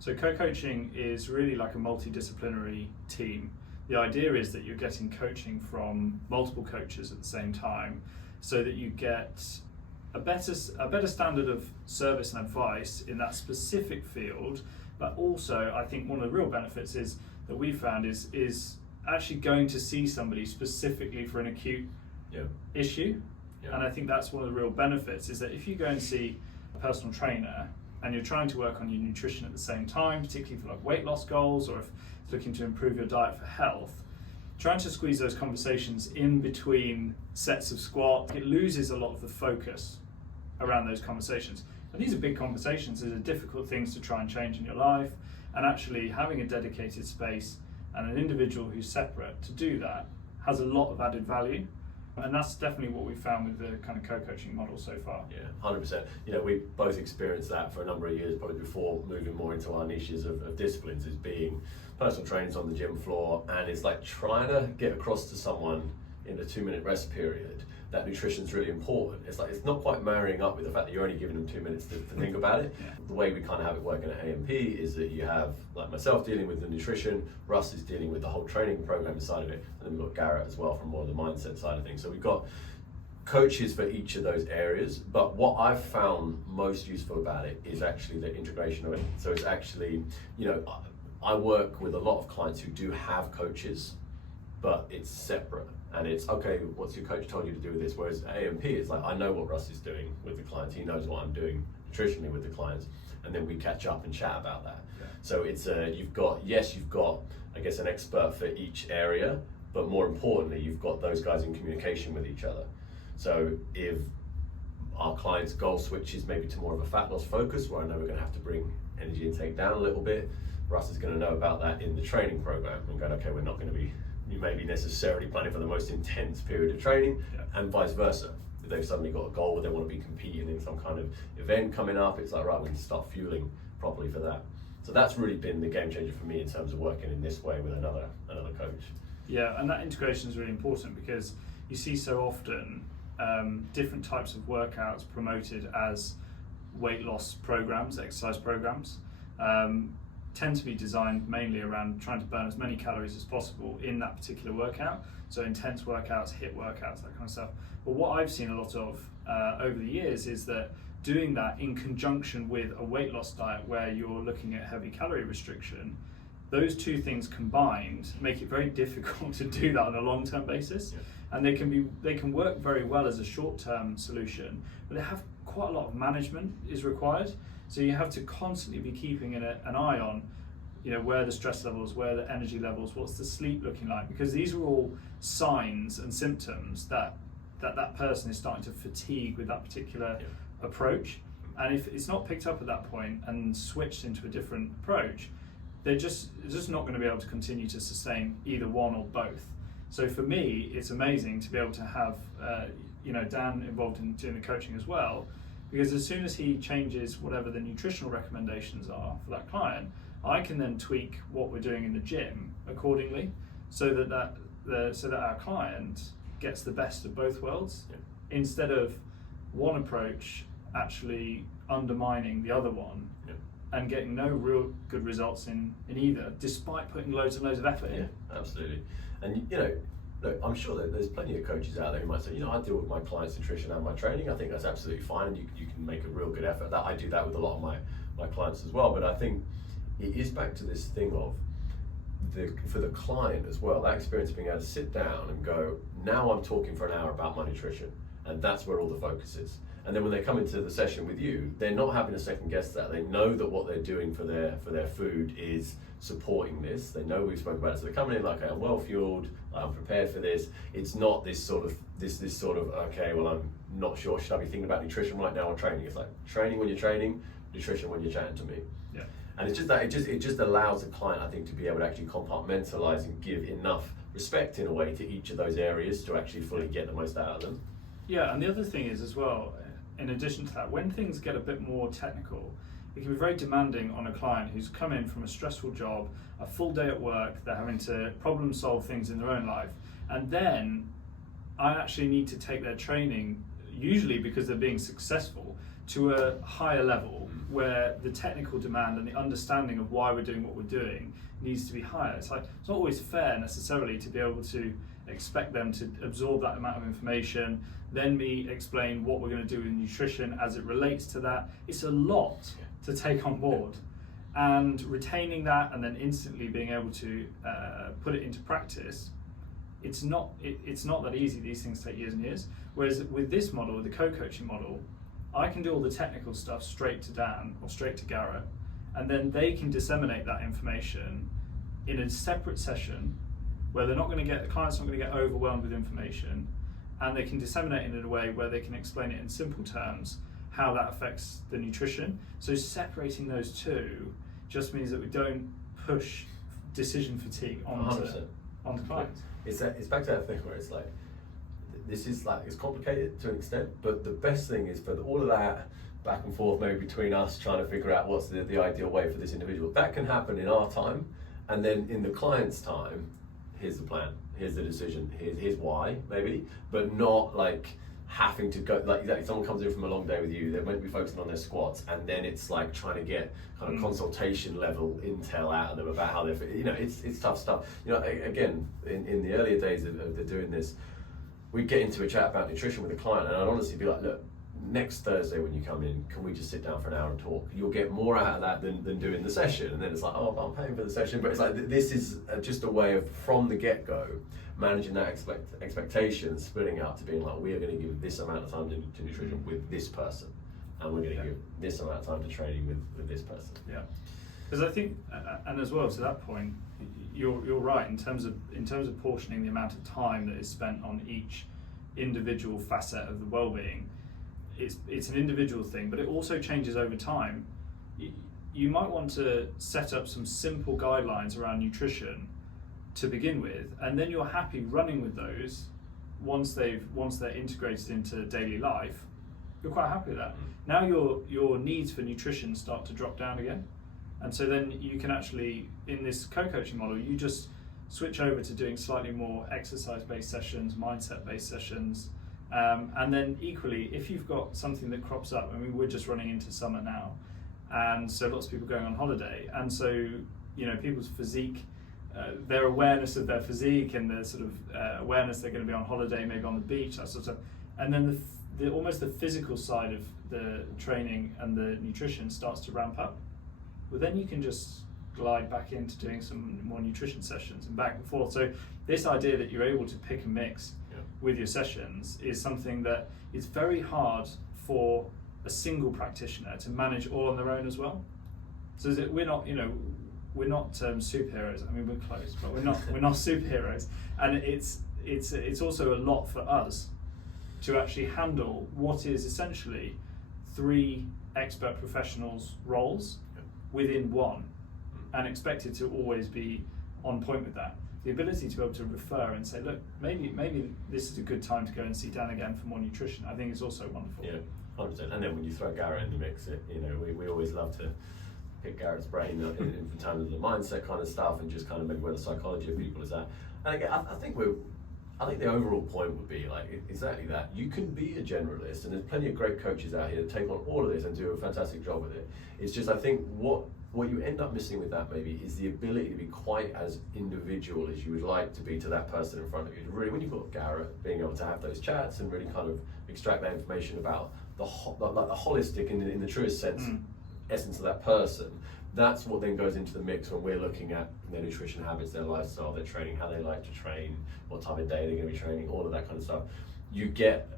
So co-coaching is really like a multidisciplinary team. The idea is that you're getting coaching from multiple coaches at the same time, so that you get a better standard of service and advice in that specific field. But also, I think one of the real benefits is that we found is actually going to see somebody specifically for an acute issue. And I think that's one of the real benefits, is that if you go and see a personal trainer and you're trying to work on your nutrition at the same time, particularly for like weight loss goals, or if it's looking to improve your diet for health, trying to squeeze those conversations in between sets of squat, it loses a lot of the focus around those conversations. And these are big conversations, these are difficult things to try and change in your life, and actually having a dedicated space and an individual who's separate to do that has a lot of added value. And that's definitely what we found with the kind of co-coaching model so far. Yeah, 100%. You know, we both experienced that for a number of years, probably before moving more into our niches of disciplines, is being personal trainers on the gym floor, and it's like trying to get across to someone in a 2-minute rest period that nutrition's really important. It's like, it's not quite marrying up with the fact that you're only giving them 2 minutes to think about it. Yeah. The way we kind of have it working at AMP is that you have, like myself, dealing with the nutrition, Russ is dealing with the whole training program side of it, and then we've got Garrett as well from more of the mindset side of things. So we've got coaches for each of those areas, but what I've found most useful about it is actually the integration of it. So it's actually, you know, I work with a lot of clients who do have coaches, but it's separate. And it's, okay, what's your coach told you to do with this? Whereas at AMP, it's like, I know what Russ is doing with the clients. He knows what I'm doing nutritionally with the clients. And then we catch up and chat about that. Yeah. So it's, you've got, I guess, an expert for each area, but more importantly, you've got those guys in communication with each other. So if our client's goal switches maybe to more of a fat loss focus, where I know we're gonna have to bring energy intake down a little bit, Russ is gonna know about that in the training program and go, okay, we're not gonna be, you may be necessarily planning for the most intense period of training, and vice versa. If they've suddenly got a goal where they want to be competing in some kind of event coming up, it's like, right, we can start fueling properly for that. So that's really been the game changer for me in terms of working in this way with another coach. Yeah, and that integration is really important, because you see so often different types of workouts promoted as weight loss programs, exercise programs, tend to be designed mainly around trying to burn as many calories as possible in that particular workout. So intense workouts, HIIT workouts, that kind of stuff. But what I've seen a lot of over the years is that doing that in conjunction with a weight loss diet where you're looking at heavy calorie restriction, those two things combined make it very difficult to do that on a long-term basis. Yeah. And they can work very well as a short-term solution, but they have quite a lot of management is required. So you have to constantly be keeping an eye on, you know, where the stress levels, where the energy levels, what's the sleep looking like, because these are all signs and symptoms that person is starting to fatigue with that particular approach. And if it's not picked up at that point and switched into a different approach, they're just not going to be able to continue to sustain either one or both. So for me, it's amazing to be able to have you know, Dan involved in doing the coaching as well, because as soon as he changes whatever the nutritional recommendations are for that client, I can then tweak what we're doing in the gym accordingly, so that our client gets the best of both worlds, instead of one approach actually undermining the other one, and getting no real good results in either, despite putting loads and loads of effort in. Yeah, absolutely. And you know, look, I'm sure that there's plenty of coaches out there who might say, you know, I deal with my clients' nutrition and my training. I think that's absolutely fine, and you can make a real good effort. That I do that with a lot of my clients as well. But I think it is back to this thing of for the client as well, that experience of being able to sit down and go, now I'm talking for an hour about my nutrition, and that's where all the focus is. And then when they come into the session with you, they're not having to second guess that. They know that what they're doing for their food is supporting this. They know we've spoken about it, so they're coming in like, I'm well fueled, I'm prepared for this. It's not this sort of okay, well, I'm not sure, should I be thinking about nutrition right now or training? It's like training when you're training, nutrition when you're chatting to me. Yeah. And it's just that it just allows the client, I think, to be able to actually compartmentalize and give enough respect in a way to each of those areas to actually fully get the most out of them. Yeah, and the other thing is as well, in addition to that, when things get a bit more technical, it can be very demanding on a client who's come in from a stressful job, a full day at work, they're having to problem solve things in their own life, and then I actually need to take their training, usually because they're being successful, to a higher level where the technical demand and the understanding of why we're doing what we're doing needs to be higher. It's not always fair necessarily to be able to expect them to absorb that amount of information, then me explain what we're going to do with nutrition as it relates to that. It's a lot to take on board, and retaining that and then instantly being able to put it into practice, it's not that easy. These things take years and years. Whereas with this model, with the co-coaching model, I can do all the technical stuff straight to Dan or straight to Garrett, and then they can disseminate that information in a separate session where the client's not going to get overwhelmed with information, and they can disseminate it in a way where they can explain it in simple terms how that affects the nutrition. So separating those two just means that we don't push decision fatigue onto clients. It's back to that thing where it's like, this is like, it's complicated to an extent, but the best thing is for all of that back and forth maybe between us trying to figure out what's the ideal way for this individual. That can happen in our time, and then in the client's time, here's the plan, here's the decision, here's why maybe, but not like having to go, like exactly, someone comes in from a long day with you, they're meant to be focusing on their squats, and then it's like trying to get kind of consultation level intel out of them about how they're, it's tough stuff. Again, in the earlier days of doing this, we'd get into a chat about nutrition with a client, and I'd honestly be like, look, next Thursday when you come in, can we just sit down for an hour and talk? You'll get more out of that than doing the session. And then it's like, oh, but I'm paying for the session. But it's like, this is just a way of, from the get-go, managing that expectation, splitting up to being like, we are going to give this amount of time to nutrition with this person, and we're going to give this amount of time to training with this person. Yeah, because I think, and as well to that point, you're right in terms of portioning the amount of time that is spent on each individual facet of the well-being. It's an individual thing, but it also changes over time. You might want to set up some simple guidelines around nutrition to begin with, and then you're happy running with those once they're integrated into daily life. You're quite happy with that. Now your needs for nutrition start to drop down again, and so then you can actually, in this co-coaching model, you just switch over to doing slightly more exercise-based sessions, mindset-based sessions. And then equally, if you've got something that crops up, I mean, we're just running into summer now, and so lots of people going on holiday, and so people's physique, their awareness of their physique and the sort of awareness they're going to be on holiday, maybe on the beach, that sort of stuff, and then the almost the physical side of the training and the nutrition starts to ramp up. Well, then you can just glide back into doing some more nutrition sessions and back and forth. So this idea that you're able to pick and mix with your sessions is something that is very hard for a single practitioner to manage all on their own as well. So that we're not superheroes. I mean, we're close, but we're not superheroes. And it's also a lot for us to actually handle what is essentially 3 expert professionals' roles within one, and expected to always be on point with that. The ability to be able to refer and say, look, maybe this is a good time to go and see Dan again for more nutrition, I think is also wonderful. Yeah, 100%. And then when you throw Garrett in the mix, we always love to pick Garrett's brain in terms of the mindset kind of stuff, and just kind of maybe where the psychology of people is at. And again, I think the overall point would be like exactly that. You can be a generalist, and there's plenty of great coaches out here that take on all of this and do a fantastic job with it. It's just, I think what you end up missing with that maybe is the ability to be quite as individual as you would like to be to that person in front of you. Really, when you've got Garrett, being able to have those chats and really kind of extract that information about the holistic in the truest sense, essence of that person, that's what then goes into the mix when we're looking at their nutrition habits, their lifestyle, their training, how they like to train, what time of day they're going to be training, all of that kind of stuff. You get,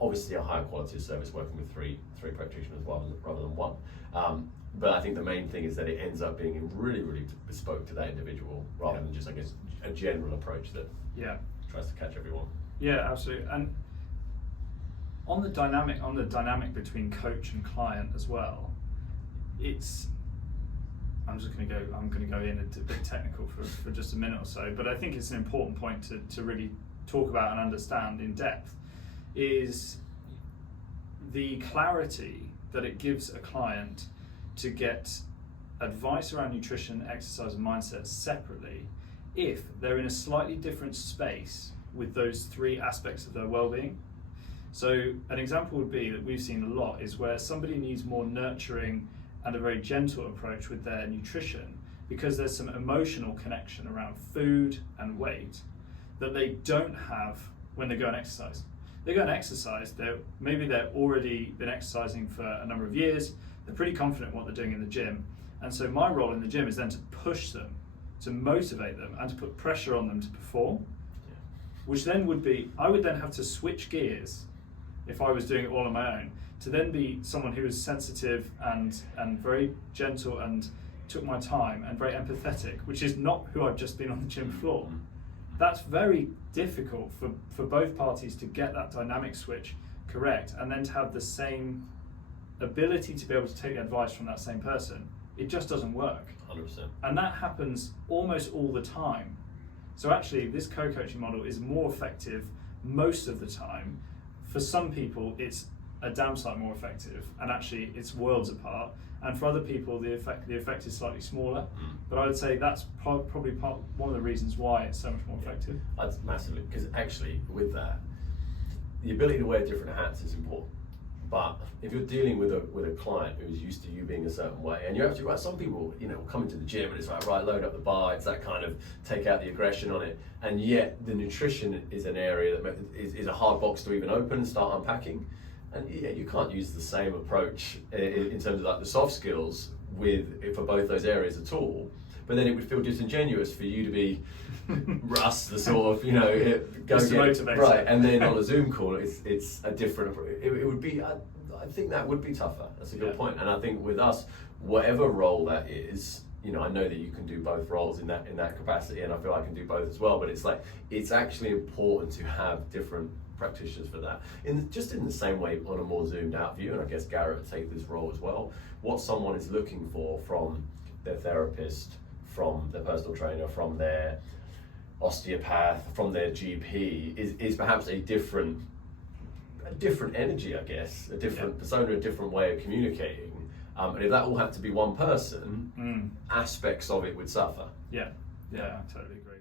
obviously a higher quality of service working with three practitioners rather than one. But I think the main thing is that it ends up being really, really bespoke to that individual, rather than just, I guess, a general approach that tries to catch everyone. Yeah, absolutely. And on the dynamic between coach and client as well, I'm going to go in a bit technical for just a minute or so, but I think it's an important point to really talk about and understand in depth, is the clarity that it gives a client to get advice around nutrition, exercise and mindset separately if they're in a slightly different space with those 3 aspects of their well-being. So an example would be that we've seen a lot is where somebody needs more nurturing and a very gentle approach with their nutrition, because there's some emotional connection around food and weight that they don't have when they go and exercise. They go and exercise, maybe they're already been exercising for a number of years, they're pretty confident in what they're doing in the gym, and so my role in the gym is then to push them, to motivate them, and to put pressure on them to perform, which then would be, I would then have to switch gears if I was doing it all on my own, to then be someone who is sensitive and very gentle and took my time and very empathetic, which is not who I've just been on the gym floor. That's very difficult for both parties to get that dynamic switch correct, and then to have the same ability to be able to take advice from that same person. It just doesn't work. 100%. And that happens almost all the time. So actually this co-coaching model is more effective most of the time. For some people it's a damn sight more effective, and actually it's worlds apart. And for other people the effect is slightly smaller. But I would say that's probably one of the reasons why it's so much more effective. That's massively, because actually with that, the ability to wear different hats is important. But if you're dealing with a client who's used to you being a certain way, and you're absolutely right, some people, come into the gym and it's like, right, load up the bar, it's that kind of take out the aggression on it, and yet the nutrition is an area that is a hard box to even open and start unpacking. And you can't use the same approach in terms of like the soft skills for both those areas at all. But then it would feel disingenuous for you to be Russ, the sort of, go motivator. Right, and then on a Zoom call, it's a different, it would be, I think that would be tougher. That's a good point. And I think with us, whatever role that is, I know that you can do both roles in that capacity, and I feel I can do both as well, but it's actually important to have different practitioners for that. Just in the same way, on a more zoomed out view, and I guess Garrett would take this role as well, what someone is looking for from their therapist, from their personal trainer, from their osteopath, from their GP is perhaps a different energy, I guess, a different persona, a different way of communicating. And if that all had to be one person, aspects of it would suffer. Yeah, I totally agree.